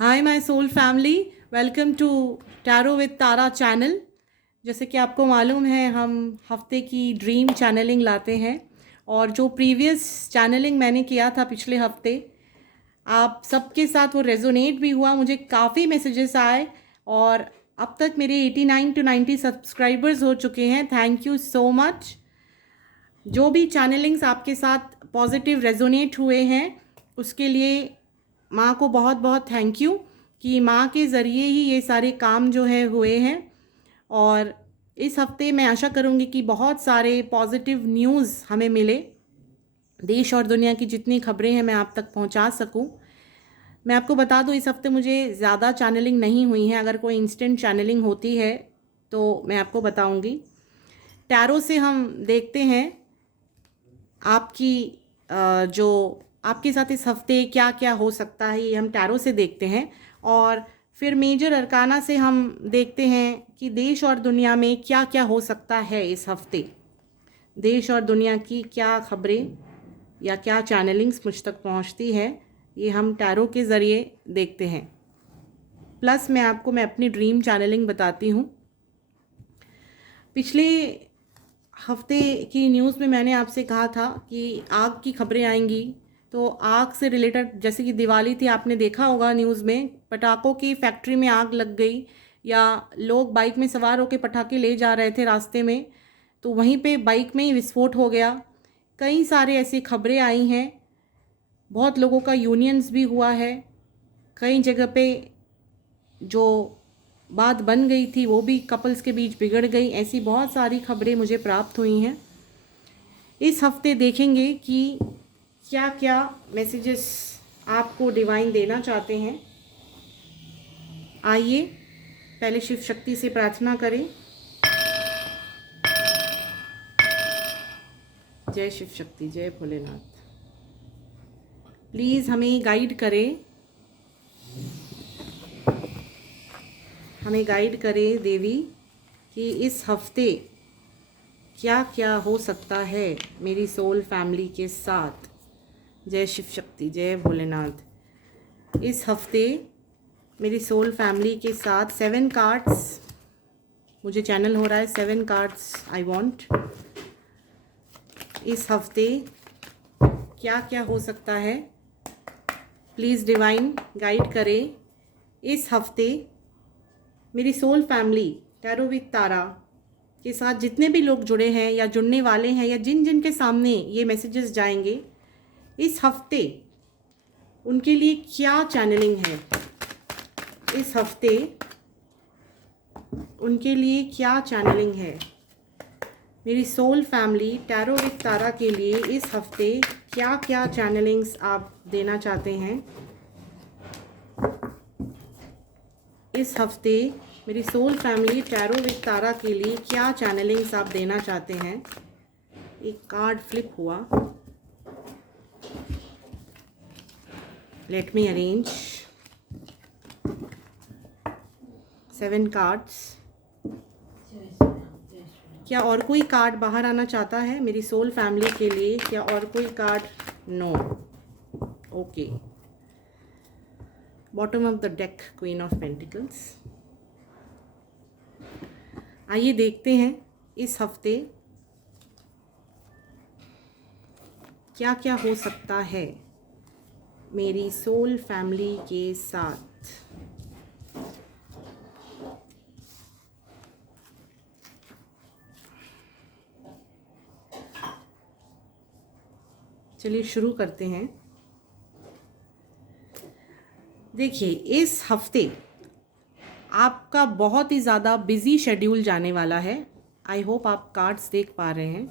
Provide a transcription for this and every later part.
Hi my soul family, welcome to tarot with Tara channel. जैसे कि आपको मालूम है, हम हफ्ते की ड्रीम चैनलिंग लाते हैं। और जो प्रीवियस चैनलिंग मैंने किया था पिछले हफ्ते, आप सबके साथ वो रेजोनेट भी हुआ। मुझे काफ़ी मैसेजेस आए और अब तक मेरे 89 टू 90 सब्सक्राइबर्स हो चुके हैं। Thank you so much. जो भी चैनलिंग्स आपके साथ पॉजिटिव रेजोनेट हुए हैं, उसके लिए माँ को बहुत बहुत थैंक यू कि माँ के ज़रिए ही ये सारे काम जो है हुए हैं। और इस हफ्ते मैं आशा करूँगी कि बहुत सारे पॉजिटिव न्यूज़ हमें मिले। देश और दुनिया की जितनी खबरें हैं मैं आप तक पहुँचा सकूँ। मैं आपको बता दूँ, इस हफ्ते मुझे ज़्यादा चैनलिंग नहीं हुई है। अगर कोई इंस्टेंट चैनलिंग होती है तो मैं आपको बताऊँगी। टैरो से हम देखते हैं आपकी जो आपके साथ इस हफ्ते क्या क्या हो सकता है, ये हम टैरो से देखते हैं। और फिर मेजर अरकाना से हम देखते हैं कि देश और दुनिया में क्या क्या हो सकता है इस हफ्ते। देश और दुनिया की क्या खबरें या क्या चैनलिंग्स मुझ तक पहुंचती है, ये हम टैरो के ज़रिए देखते हैं। प्लस मैं अपनी ड्रीम चैनलिंग बताती हूँ। पिछले हफ्ते की न्यूज़ में मैंने आपसे कहा था कि आग की खबरें आएंगी। तो आग से रिलेटेड, जैसे कि दिवाली थी, आपने देखा होगा न्यूज़ में पटाखों की फैक्ट्री में आग लग गई, या लोग बाइक में सवार होकर पटाखे ले जा रहे थे रास्ते में, तो वहीं पे बाइक में ही विस्फोट हो गया। कई सारे ऐसी खबरें आई हैं। बहुत लोगों का यूनियंस भी हुआ है। कई जगह पे जो बात बन गई थी वो भी कपल्स के बीच बिगड़ गई। ऐसी बहुत सारी खबरें मुझे प्राप्त हुई हैं। इस हफ्ते देखेंगे कि क्या क्या मैसेजेस आपको डिवाइन देना चाहते हैं। आइए पहले शिव शक्ति से प्रार्थना करें। जय शिव शक्ति, जय भोलेनाथ। प्लीज़ हमें गाइड करें, हमें गाइड करें देवी कि इस हफ्ते क्या क्या हो सकता है मेरी सोल फैमिली के साथ। जय शिव शक्ति, जय भोलेनाथ। इस हफ्ते मेरी सोल फैमिली के साथ 7 कार्ड्स मुझे चैनल हो रहा है। 7 कार्ड्स आई वांट। इस हफ्ते क्या क्या हो सकता है, प्लीज़ डिवाइन गाइड करें। इस हफ्ते मेरी सोल फैमिली टैरो विद तारा के साथ जितने भी लोग जुड़े हैं या जुड़ने वाले हैं, या जिन जिन के सामने ये मैसेजेस जाएंगे, इस हफ्ते उनके लिए क्या चैनलिंग है। इस हफ्ते उनके लिए क्या चैनलिंग है। मेरी सोल फैमिली टैरो विद तारा के लिए इस हफ्ते क्या क्या चैनलिंग्स आप देना चाहते हैं। इस हफ्ते मेरी सोल फैमिली टैरो विद तारा के लिए क्या चैनलिंग्स आप देना चाहते हैं। एक कार्ड फ्लिप हुआ। Let me arrange 7 cards. क्या और कोई कार्ड बाहर आना चाहता है मेरी सोल फैमिली के लिए? क्या और कोई card? No. Okay. Bottom of the deck, queen of pentacles. आइए देखते हैं इस हफ्ते क्या क्या हो सकता है मेरी सोल फैमिली के साथ। चलिए शुरू करते हैं। देखिए, इस हफ्ते आपका बहुत ही ज़्यादा बिजी शेड्यूल जाने वाला है। आई होप आप कार्ड्स देख पा रहे हैं।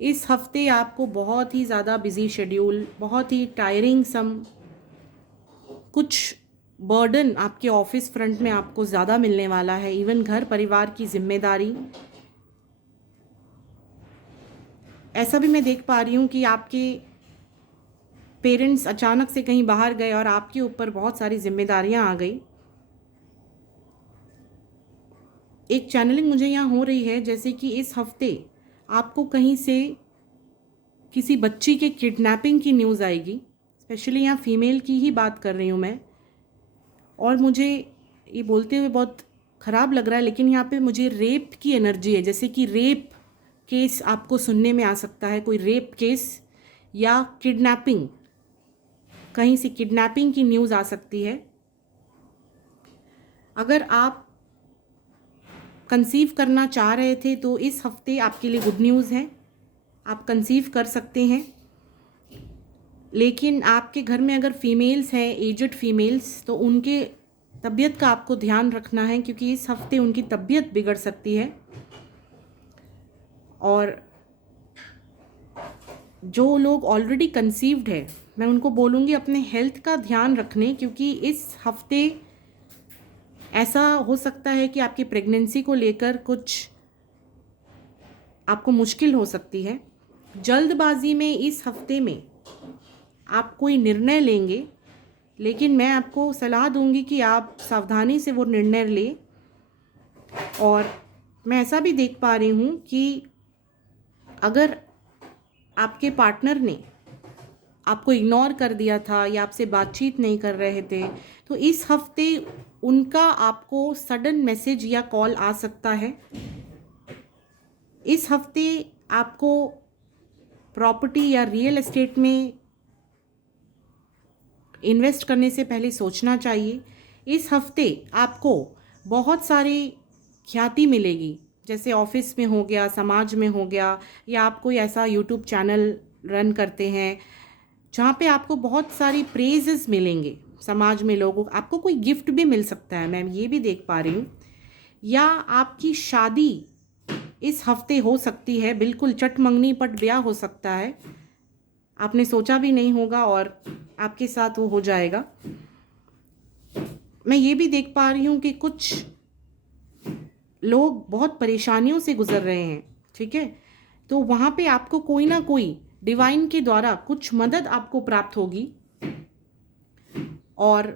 इस हफ्ते आपको बहुत ही ज़्यादा बिजी शेड्यूल, बहुत ही टायरिंग सम कुछ बर्डन आपके ऑफिस फ्रंट में आपको ज़्यादा मिलने वाला है। इवन घर परिवार की जिम्मेदारी, ऐसा भी मैं देख पा रही हूँ कि आपके पेरेंट्स अचानक से कहीं बाहर गए और आपके ऊपर बहुत सारी जिम्मेदारियाँ आ गई। एक चैनलिंग मुझे यहाँ हो रही है जैसे कि इस हफ्ते आपको कहीं से किसी बच्ची के किडनैपिंग की न्यूज़ आएगी। स्पेशली यहाँ फीमेल की ही बात कर रही हूँ मैं। और मुझे ये बोलते हुए बहुत ख़राब लग रहा है, लेकिन यहाँ पे मुझे रेप की एनर्जी है, जैसे कि रेप केस आपको सुनने में आ सकता है, कोई रेप केस या किडनैपिंग, कहीं से किडनैपिंग की न्यूज़ आ सकती है। अगर आप कंसीव करना चाह रहे थे तो इस हफ्ते आपके लिए गुड न्यूज़ है, आप कंसीव कर सकते हैं। लेकिन आपके घर में अगर फीमेल्स हैं, एजड फीमेल्स, तो उनके तबीयत का आपको ध्यान रखना है, क्योंकि इस हफ्ते उनकी तबीयत बिगड़ सकती है। और जो लोग ऑलरेडी कंसीव्ड है, मैं उनको बोलूँगी अपने हेल्थ का ध्यान रखने, क्योंकि इस हफ्ते ऐसा हो सकता है कि आपकी प्रेगनेंसी को लेकर कुछ आपको मुश्किल हो सकती है। जल्दबाजी में इस हफ्ते में आप कोई निर्णय लेंगे, लेकिन मैं आपको सलाह दूंगी कि आप सावधानी से वो निर्णय लें। और मैं ऐसा भी देख पा रही हूँ कि अगर आपके पार्टनर ने आपको इग्नोर कर दिया था या आपसे बातचीत नहीं कर रहे थे, तो इस हफ्ते उनका आपको सडन मैसेज या कॉल आ सकता है। इस हफ्ते आपको प्रॉपर्टी या रियल एस्टेट में इन्वेस्ट करने से पहले सोचना चाहिए। इस हफ्ते आपको बहुत सारी ख्याति मिलेगी, जैसे ऑफिस में हो गया, समाज में हो गया, या आप कोई ऐसा यूट्यूब चैनल रन करते हैं जहाँ पे आपको बहुत सारी प्रेजेस मिलेंगे समाज में लोगों, आपको कोई गिफ्ट भी मिल सकता है, मैं ये भी देख पा रही हूँ। या आपकी शादी इस हफ्ते हो सकती है, बिल्कुल चटमंगनी पट ब्याह हो सकता है, आपने सोचा भी नहीं होगा और आपके साथ वो हो जाएगा। मैं ये भी देख पा रही हूँ कि कुछ लोग बहुत परेशानियों से गुजर रहे हैं, ठीक है, तो वहाँ पे आपको कोई ना कोई डिवाइन के द्वारा कुछ मदद आपको प्राप्त होगी। और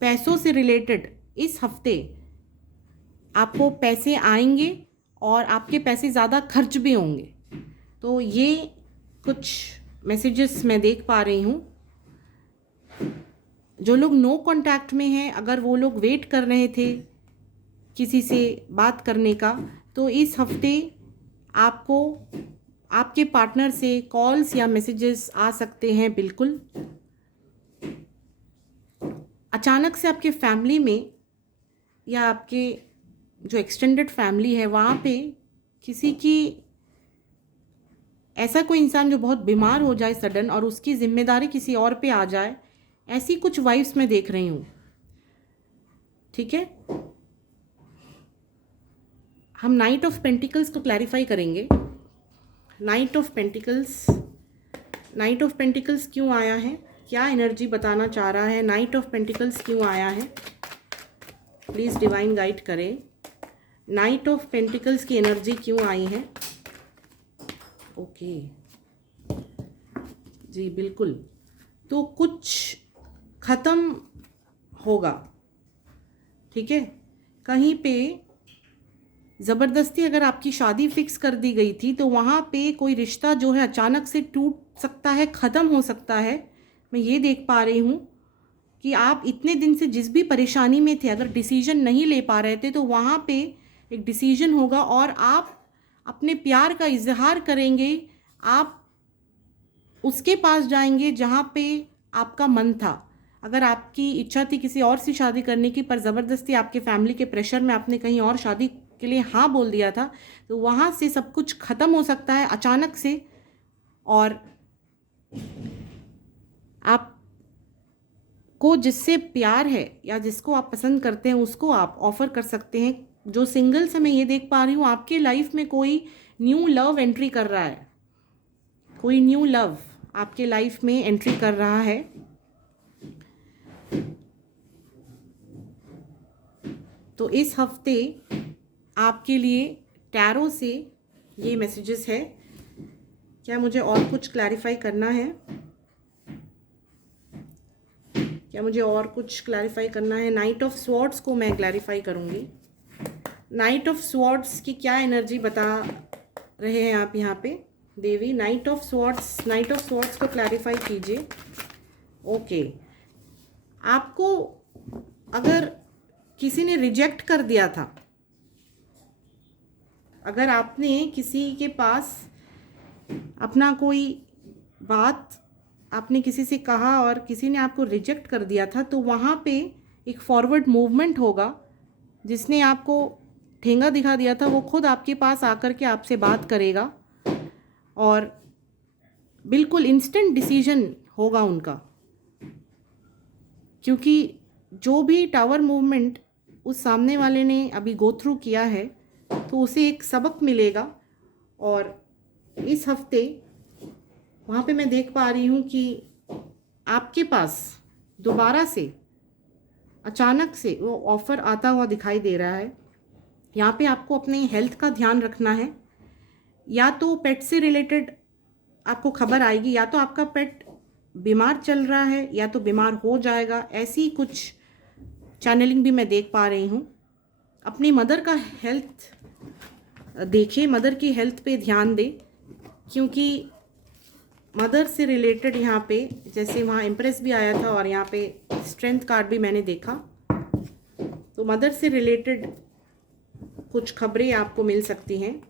पैसों से रिलेटेड इस हफ्ते आपको पैसे आएंगे और आपके पैसे ज़्यादा खर्च भी होंगे। तो ये कुछ मैसेजेस मैं देख पा रही हूँ। जो लोग नो कांटेक्ट में हैं, अगर वो लोग वेट कर रहे थे किसी से बात करने का, तो इस हफ्ते आपको आपके पार्टनर से कॉल्स या मैसेजेस आ सकते हैं। बिल्कुल अचानक से आपके फैमिली में या आपके जो एक्सटेंडेड फैमिली है वहाँ पे किसी की, ऐसा कोई इंसान जो बहुत बीमार हो जाए सडन और उसकी जिम्मेदारी किसी और पे आ जाए, ऐसी कुछ वाइब्स मैं देख रही हूँ, ठीक है। हम नाइट ऑफ पेंटिकल्स को क्लैरिफाई करेंगे। नाइट ऑफ पेंटिकल्स क्यों आया है, क्या एनर्जी बताना चाह रहा है, नाइट ऑफ पेंटिकल्स क्यों आया है, प्लीज़ डिवाइन गाइड करें। नाइट ऑफ पेंटिकल्स की एनर्जी क्यों आई है। ओके जी, बिल्कुल, तो कुछ ख़त्म होगा, ठीक है। कहीं पे ज़बरदस्ती अगर आपकी शादी फिक्स कर दी गई थी, तो वहाँ पे कोई रिश्ता जो है अचानक से टूट सकता है, ख़त्म हो सकता है। मैं ये देख पा रही हूँ कि आप इतने दिन से जिस भी परेशानी में थे, अगर डिसीजन नहीं ले पा रहे थे, तो वहाँ पे एक डिसीजन होगा और आप अपने प्यार का इजहार करेंगे। आप उसके पास जाएंगे जहाँ पे आपका मन था। अगर आपकी इच्छा थी किसी और से शादी करने की, पर ज़बरदस्ती आपके फैमिली के प्रेशर में आपने कहीं और शादी के लिए हाँ बोल दिया था, तो वहाँ से सब कुछ ख़त्म हो सकता है अचानक से। और आप को जिससे प्यार है या जिसको आप पसंद करते हैं उसको आप ऑफ़र कर सकते हैं। जो सिंगल्स है, मैं ये देख पा रही हूँ आपके लाइफ में कोई न्यू लव एंट्री कर रहा है, कोई न्यू लव आपके लाइफ में एंट्री कर रहा है। तो इस हफ्ते आपके लिए टैरो से ये मैसेजेस है। क्या मुझे और कुछ क्लैरिफाई करना है, क्या मुझे और कुछ क्लैरिफाई करना है। नाइट ऑफ स्वॉर्ड्स को मैं क्लैरिफाई करूँगी। नाइट ऑफ स्वॉर्ड्स की क्या एनर्जी बता रहे हैं आप यहाँ पे देवी। नाइट ऑफ स्वॉर्ड्स को क्लैरिफाई कीजिए। ओके, आपको अगर किसी ने रिजेक्ट कर दिया था, अगर आपने किसी के पास अपना कोई बात आपने किसी से कहा और किसी ने आपको रिजेक्ट कर दिया था, तो वहाँ पे एक फॉरवर्ड मूवमेंट होगा। जिसने आपको ठेंगा दिखा दिया था वो खुद आपके पास आकर के आपसे बात करेगा और बिल्कुल इंस्टेंट डिसीजन होगा उनका, क्योंकि जो भी टावर मूवमेंट उस सामने वाले ने अभी गो थ्रू किया है तो उसे एक सबक मिलेगा। और इस हफ्ते वहाँ पे मैं देख पा रही हूँ कि आपके पास दोबारा से अचानक से वो ऑफ़र आता हुआ दिखाई दे रहा है। यहाँ पे आपको अपने हेल्थ का ध्यान रखना है। या तो पेट से रिलेटेड आपको खबर आएगी, या तो आपका पेट बीमार चल रहा है या तो बीमार हो जाएगा, ऐसी कुछ चैनलिंग भी मैं देख पा रही हूँ। अपनी मदर का हेल्थ देखें, मदर की हेल्थ पे ध्यान दें, क्योंकि मदर से रिलेटेड यहाँ पे जैसे वहाँ इम्प्रेस भी आया था और यहाँ पे स्ट्रेंथ कार्ड भी मैंने देखा, तो मदर से रिलेटेड कुछ खबरें आपको मिल सकती हैं।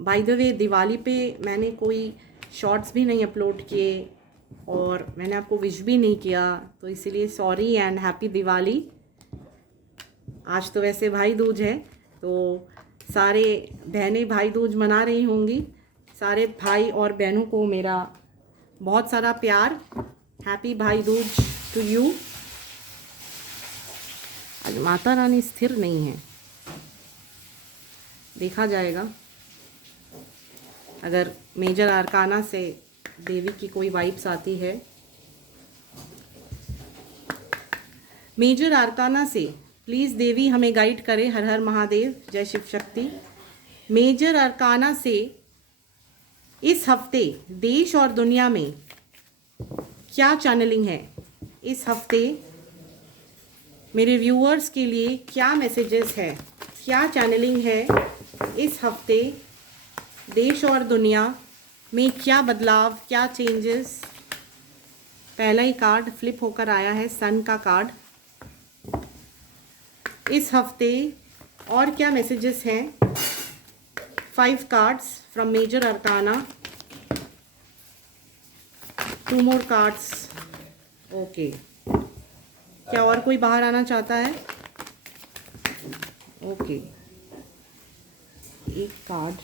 बाय द वे, दिवाली पे मैंने कोई शॉर्ट्स भी नहीं अपलोड किए और मैंने आपको विश भी नहीं किया, तो इसीलिए सॉरी एंड हैप्पी दिवाली। आज तो वैसे भाई दूज है, तो सारे बहनें भाई दूज मना रही होंगी। सारे भाई और बहनों को मेरा बहुत सारा प्यार। हैप्पी भाई दूज टू यू। आज माता रानी स्थिर नहीं है, देखा जाएगा। अगर मेजर आर्काना से देवी की कोई वाइब्स आती है, मेजर आर्काना से प्लीज़ देवी हमें गाइड करें। हर हर महादेव, जय शिव शक्ति। मेजर आर्काना से इस हफ्ते देश और दुनिया में क्या चैनलिंग है, इस हफ्ते मेरे व्यूअर्स के लिए क्या मैसेजेस है, क्या चैनलिंग है इस हफ्ते, देश और दुनिया में क्या बदलाव, क्या चेंजेस। पहला ही कार्ड फ्लिप होकर आया है, सन का कार्ड। इस हफ्ते और क्या मैसेजेस हैं। 5 cards from major arcana, 2 more cards. Okay, क्या और कोई बाहर आना चाहता है? ओके, एक कार्ड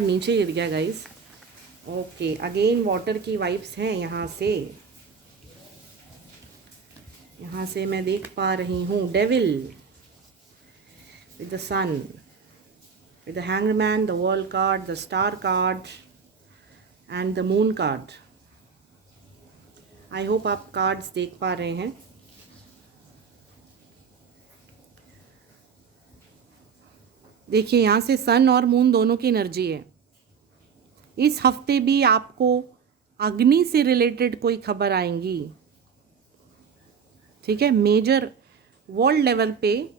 नीचे गिर गया गाइस। ओके, अगेन वाटर की वाइब्स हैं। यहाँ से मैं देख पा रही हूँ devil with the sun, with the hangman, the world card, the star card and the moon card. I hope आप कार्ड्स देख पा रहे हैं। देखिए, यहाँ से सन और मून दोनों की एनर्जी है। इस हफ्ते भी आपको अग्नि से रिलेटेड कोई खबर आएंगी, ठीक है। मेजर वर्ल्ड लेवल पे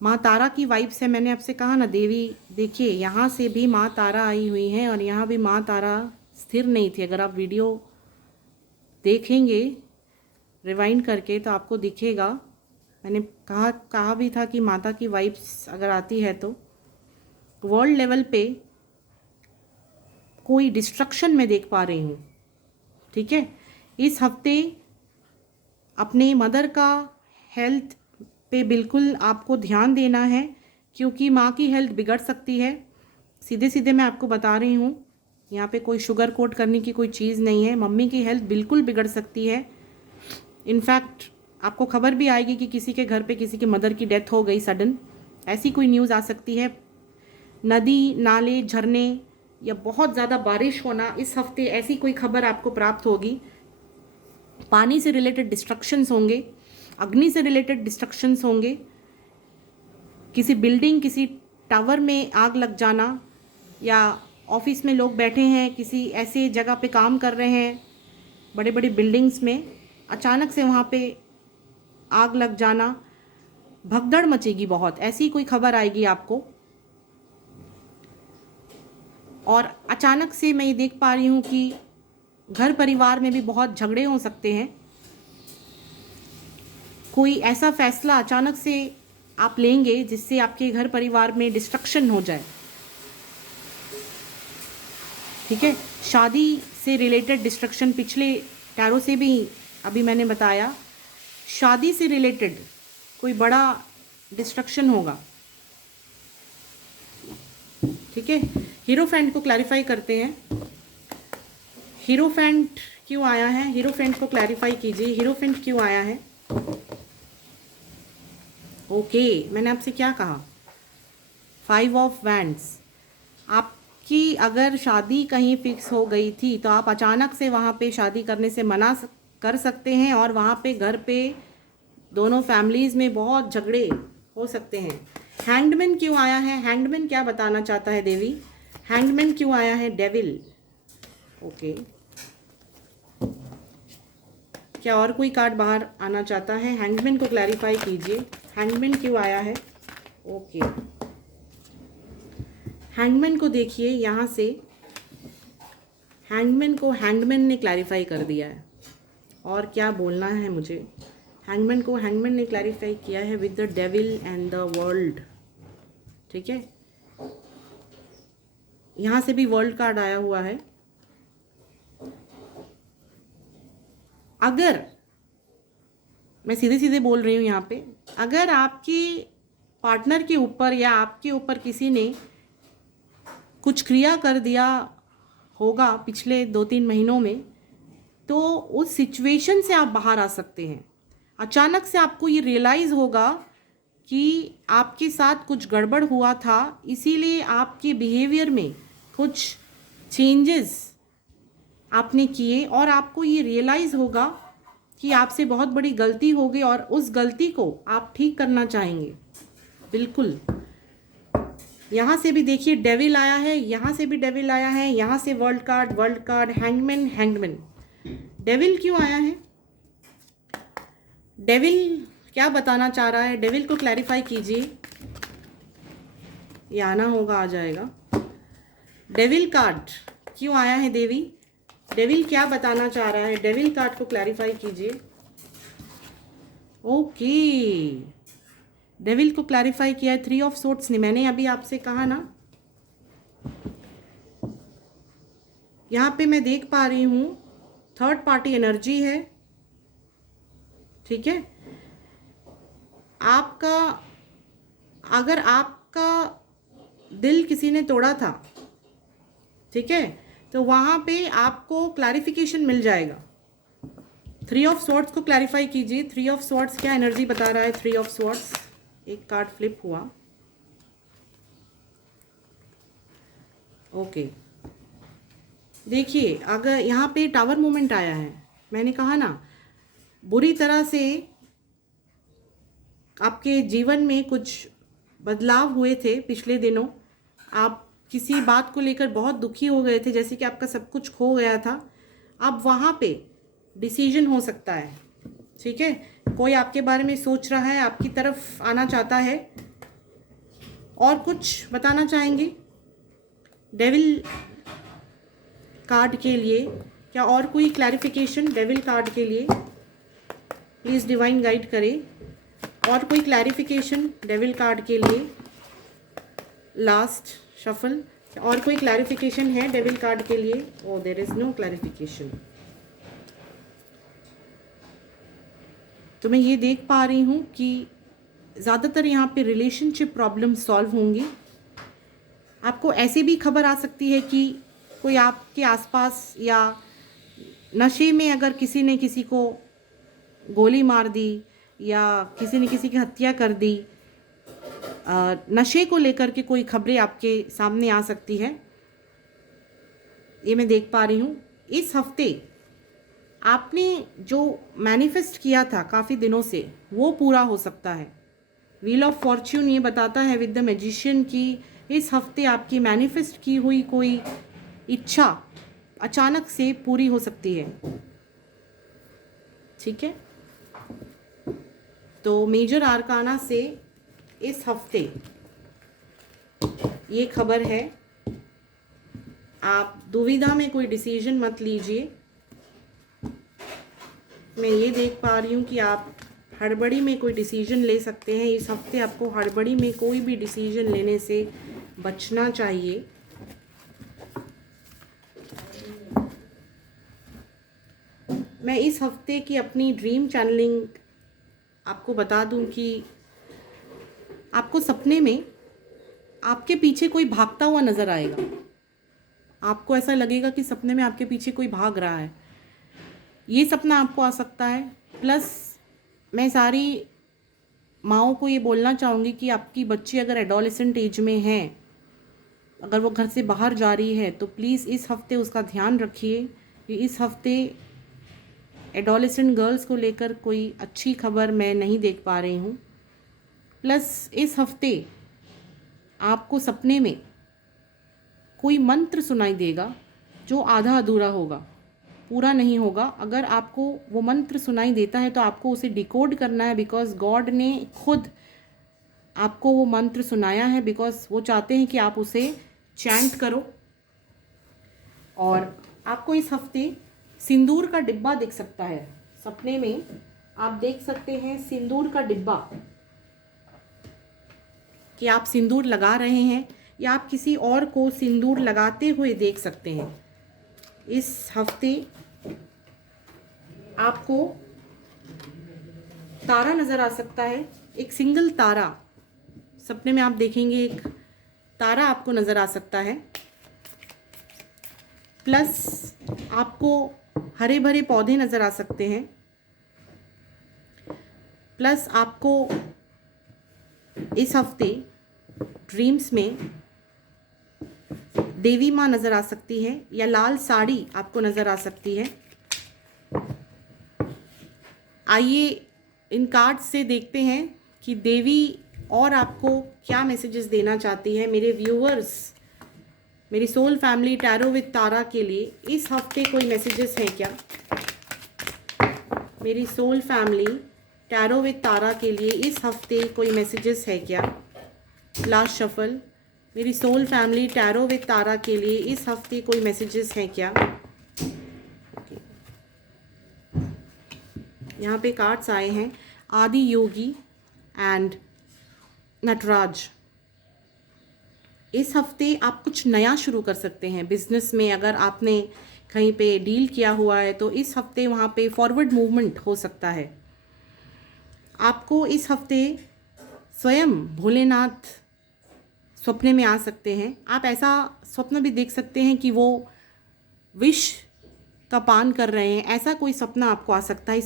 माँ तारा की वाइब्स है। मैंने आपसे कहा ना देवी, देखिए यहाँ से भी माँ तारा आई हुई हैं और यहाँ भी माँ तारा स्थिर नहीं थी। अगर आप वीडियो देखेंगे रिवाइंड करके तो आपको दिखेगा। मैंने कहा भी था कि माता की वाइब्स अगर आती है तो वर्ल्ड लेवल पे कोई डिस्ट्रक्शन मैं देख पा रही हूँ, ठीक है। इस हफ्ते अपने मदर का हेल्थ पे बिल्कुल आपको ध्यान देना है, क्योंकि माँ की हेल्थ बिगड़ सकती है। सीधे सीधे मैं आपको बता रही हूँ, यहाँ पे कोई शुगर कोट करने की कोई चीज़ नहीं है। मम्मी की हेल्थ बिल्कुल बिगड़ सकती है। इनफैक्ट आपको खबर भी आएगी कि किसी के घर पे किसी की मदर की डेथ हो गई सडन, ऐसी कोई न्यूज़ आ सकती है। नदी, नाले, झरने या बहुत ज़्यादा बारिश होना, इस हफ्ते ऐसी कोई खबर आपको प्राप्त होगी। पानी से रिलेटेड डिस्ट्रक्शंस होंगे, अग्नि से रिलेटेड डिस्ट्रक्शंस होंगे, किसी बिल्डिंग, किसी टावर में आग लग जाना, या ऑफिस में लोग बैठे हैं किसी ऐसे जगह पे काम कर रहे हैं बड़े बड़े बिल्डिंग्स में, अचानक से वहाँ पे आग लग जाना, भगदड़ मचेगी बहुत, ऐसी कोई खबर आएगी आपको। और अचानक से मैं ये देख पा रही हूँ कि घर परिवार में भी बहुत झगड़े हो सकते हैं। कोई ऐसा फैसला अचानक से आप लेंगे जिससे आपके घर परिवार में डिस्ट्रक्शन हो जाए। ठीक है, शादी से रिलेटेड डिस्ट्रक्शन पिछले टैरो से भी अभी मैंने बताया, शादी से रिलेटेड कोई बड़ा डिस्ट्रक्शन होगा। ठीक है, हीरोफेंट को क्लैरिफाई करते हैं। हीरोफेंट क्यों आया है, हीरोफेंट को क्लैरिफाई कीजिए, हीरोफेंट क्यों आया है। ओके, मैंने आपसे क्या कहा, 5 ऑफ वैंड्स। आपकी अगर शादी कहीं फिक्स हो गई थी तो आप अचानक से वहाँ पे शादी करने से मना कर सकते हैं, और वहाँ पे घर पे दोनों फैमिलीज़ में बहुत झगड़े हो सकते हैं। हैंग्डमैन क्यों आया है, हैंग्डमैन क्या बताना चाहता है देवी, हैंग्डमैन क्यों आया है, डेविल। ओके, क्या और कोई कार्ड बाहर आना चाहता है, हैंग्डमैन को क्लैरिफाई कीजिए, हैंग्डमैन क्यों आया है। ओके, हैंगमैन को देखिए, यहाँ से हैंगमैन को हैंगमैन ने क्लैरिफाई कर दिया है। और क्या बोलना है मुझे, हैंगमैन को हैंगमैन ने क्लैरिफाई किया है with the devil and the world. ठीक है, यहाँ से भी वर्ल्ड कार्ड आया हुआ है। अगर मैं सीधे सीधे बोल रही हूँ यहाँ पे, अगर आपके पार्टनर के ऊपर या आपके ऊपर किसी ने कुछ क्रिया कर दिया होगा पिछले 2-3 महीनों में, तो उस सिचुएशन से आप बाहर आ सकते हैं। अचानक से आपको ये रियलाइज़ होगा कि आपके साथ कुछ गड़बड़ हुआ था, इसीलिए आपके बिहेवियर में कुछ चेंजेस आपने किए, और आपको ये रियलाइज़ होगा कि आपसे बहुत बड़ी गलती हो गई और उस गलती को आप ठीक करना चाहेंगे। बिल्कुल, यहाँ से भी देखिए डेविल आया है, यहाँ से भी डेविल आया है, यहाँ से world card, hangman, hangman. Devil क्यों आया है, डेविल क्या बताना चाह रहा है, डेविल को क्लैरिफाई कीजिए। ये आना होगा, आ जाएगा। डेविल कार्ड क्यों आया है देवी, डेविल क्या बताना चाह रहा है, डेविल कार्ड को क्लैरिफाई कीजिए। ओके, डेविल को क्लैरिफाई किया है 3 ऑफ सोर्ड्स ने। मैंने अभी आपसे कहा ना, यहाँ पे मैं देख पा रही हूँ थर्ड पार्टी एनर्जी है। ठीक है, आपका, अगर आपका दिल किसी ने तोड़ा था, ठीक है, तो वहाँ पे आपको क्लैरिफिकेशन मिल जाएगा। 3 ऑफ स्वॉर्ड्स को क्लैरिफाई कीजिए। 3 ऑफ स्वॉर्ड्स क्या एनर्जी बता रहा है, 3 ऑफ स्वॉर्ड्स। एक कार्ड फ्लिप हुआ। ओके, देखिए, अगर यहाँ पे टावर मूवमेंट आया है, मैंने कहा ना, बुरी तरह से आपके जीवन में कुछ बदलाव हुए थे पिछले दिनों। आप किसी बात को लेकर बहुत दुखी हो गए थे, जैसे कि आपका सब कुछ खो गया था। अब वहाँ पे डिसीजन हो सकता है। ठीक है, कोई आपके बारे में सोच रहा है, आपकी तरफ आना चाहता है। और कुछ बताना चाहेंगे डेविल कार्ड के लिए, क्या और कोई क्लैरिफिकेशन डेविल कार्ड के लिए? प्लीज़ डिवाइन गाइड करें। और कोई क्लैरिफिकेशन डेविल कार्ड के लिए? लास्ट शफल, और कोई क्लैरिफिकेशन है डेविल कार्ड के लिए? ओ, देयर इज़ नो क्लैरिफिकेशन। तो मैं ये देख पा रही हूँ कि ज़्यादातर यहाँ पे रिलेशनशिप प्रॉब्लम सॉल्व होंगी। आपको ऐसे भी खबर आ सकती है कि कोई आपके आसपास या नशे में अगर किसी ने किसी को गोली मार दी या किसी ने किसी की हत्या कर दी, नशे को लेकर के कोई खबरें आपके सामने आ सकती है। ये मैं देख पा रही हूँ। इस हफ्ते आपने जो मैनिफेस्ट किया था काफ़ी दिनों से, वो पूरा हो सकता है। व्हील ऑफ फॉर्च्यून ये बताता है विद द मैजिशियन की इस हफ्ते आपकी मैनिफेस्ट की हुई कोई इच्छा अचानक से पूरी हो सकती है। ठीक है, तो मेजर आर्काना से इस हफ्ते ये खबर है, आप दुविधा में कोई डिसीजन मत लीजिए। मैं ये देख पा रही हूँ कि आप हड़बड़ी में कोई डिसीजन ले सकते हैं। इस हफ्ते आपको हड़बड़ी में कोई भी डिसीजन लेने से बचना चाहिए। मैं इस हफ्ते की अपनी ड्रीम चैनलिंग आपको बता दूं कि आपको सपने में आपके पीछे कोई भागता हुआ नज़र आएगा। आपको ऐसा लगेगा कि सपने में आपके पीछे कोई भाग रहा है। ये सपना आपको आ सकता है। प्लस मैं सारी माँओं को ये बोलना चाहूँगी कि आपकी बच्ची अगर एडोलेसेंट एज में है, अगर वो घर से बाहर जा रही है, तो प्लीज़ इस हफ्ते उसका ध्यान रखिए कि इस हफ्ते एडोलेसेंट गर्ल्स को लेकर कोई अच्छी खबर मैं नहीं देख पा रही हूँ। प्लस इस हफ्ते आपको सपने में कोई मंत्र सुनाई देगा जो आधा अधूरा होगा, पूरा नहीं होगा। अगर आपको वो मंत्र सुनाई देता है तो आपको उसे डिकोड करना है, बिकॉज गॉड ने खुद आपको वो मंत्र सुनाया है, बिकॉज वो चाहते हैं कि आप उसे चैंट करो। और आपको इस हफ्ते सिंदूर का डिब्बा दिख सकता है। सपने में आप देख सकते हैं सिंदूर का डिब्बा, कि आप सिंदूर लगा रहे हैं या आप किसी और को सिंदूर लगाते हुए देख सकते हैं। इस हफ्ते आपको तारा नज़र आ सकता है, एक सिंगल तारा। सपने में आप देखेंगे एक तारा आपको नज़र आ सकता है। प्लस आपको हरे भरे पौधे नज़र आ सकते हैं। प्लस आपको इस हफ्ते ड्रीम्स में देवी माँ नज़र आ सकती है या लाल साड़ी आपको नज़र आ सकती है। आइए इन कार्ड्स से देखते हैं कि देवी और आपको क्या मैसेजेस देना चाहती है। मेरे व्यूअर्स, मेरी सोल फैमिली टैरो विद तारा के लिए इस हफ्ते कोई मैसेजेस हैं क्या? मेरी सोल फैमिली टैरो विद तारा के लिए इस हफ्ते कोई मैसेजेस है क्या? Last shuffle. मेरी सोल फैमिली टैरो विद तारा के लिए इस हफ्ते कोई मैसेजेस हैं क्या? यहाँ पे कार्ड्स आए हैं आदि योगी एंड नटराज। इस हफ्ते आप कुछ नया शुरू कर सकते हैं बिजनेस में। अगर आपने कहीं पे डील किया हुआ है तो इस हफ्ते वहाँ पे फॉरवर्ड मूवमेंट हो सकता है। आपको इस हफ्ते स्वयं भोलेनाथ सपने में आ सकते हैं। आप ऐसा स्वप्न भी देख सकते हैं कि वो विष का पान कर रहे हैं, ऐसा कोई सपना आपको आ सकता है।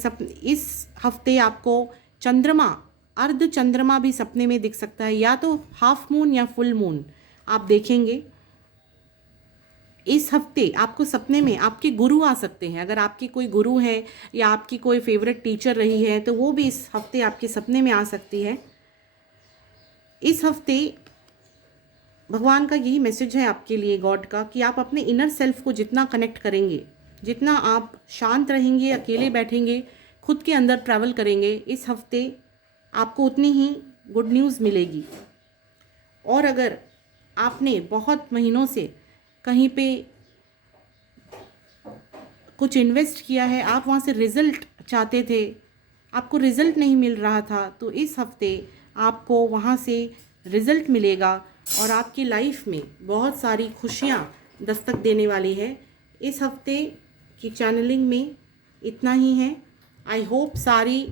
इस हफ्ते आपको चंद्रमा, अर्ध चंद्रमा भी सपने में दिख सकता है, या तो हाफ मून या फुल मून आप देखेंगे। इस हफ्ते आपको सपने में आपके गुरु आ सकते हैं। अगर आपकी कोई गुरु है या आपकी कोई फेवरेट टीचर रही है तो वो भी इस हफ्ते आपके सपने में आ सकती है। इस हफ्ते भगवान का यही मैसेज है आपके लिए, गॉड का, कि आप अपने इनर सेल्फ को जितना कनेक्ट करेंगे, जितना आप शांत रहेंगे, अकेले बैठेंगे, खुद के अंदर ट्रैवल करेंगे, इस हफ्ते आपको उतनी ही गुड न्यूज़ मिलेगी। और अगर आपने बहुत महीनों से कहीं पे कुछ इन्वेस्ट किया है, आप वहाँ से रिज़ल्ट चाहते थे, आपको रिज़ल्ट नहीं मिल रहा था, तो इस हफ्ते आपको वहाँ से रिज़ल्ट मिलेगा और आपकी लाइफ में बहुत सारी खुशियाँ दस्तक देने वाली है। इस हफ्ते की चैनलिंग में इतना ही है। आई होप सारी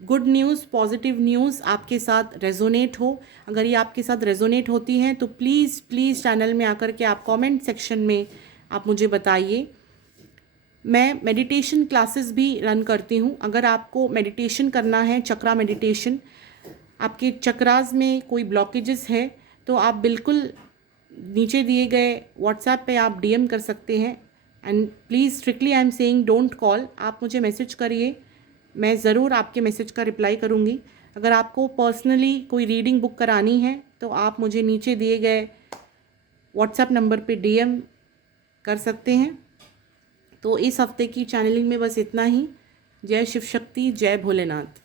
गुड न्यूज़, पॉजिटिव न्यूज़ आपके साथ रेजोनेट हो। अगर ये आपके साथ रेजोनेट होती हैं तो प्लीज़ प्लीज़ चैनल में आकर के आप कमेंट सेक्शन में आप मुझे बताइए। मैं मेडिटेशन क्लासेस भी रन करती हूँ। अगर आपको मेडिटेशन करना है, चक्रा मेडिटेशन, आपके चक्रास में कोई ब्लॉकेजेस है तो आप बिल्कुल नीचे दिए गए व्हाट्सएप पे आप डीएम कर सकते हैं। And please strictly I am saying don't call, आप मुझे मैसेज करिए, मैं ज़रूर आपके मैसेज का रिप्लाई करूँगी। अगर आपको पर्सनली कोई रीडिंग बुक करानी है तो आप मुझे नीचे दिए गए व्हाट्सएप नंबर पे डीएम कर सकते हैं। तो इस हफ्ते की चैनलिंग में बस इतना ही। जय शिव शक्ति, जय भोलेनाथ।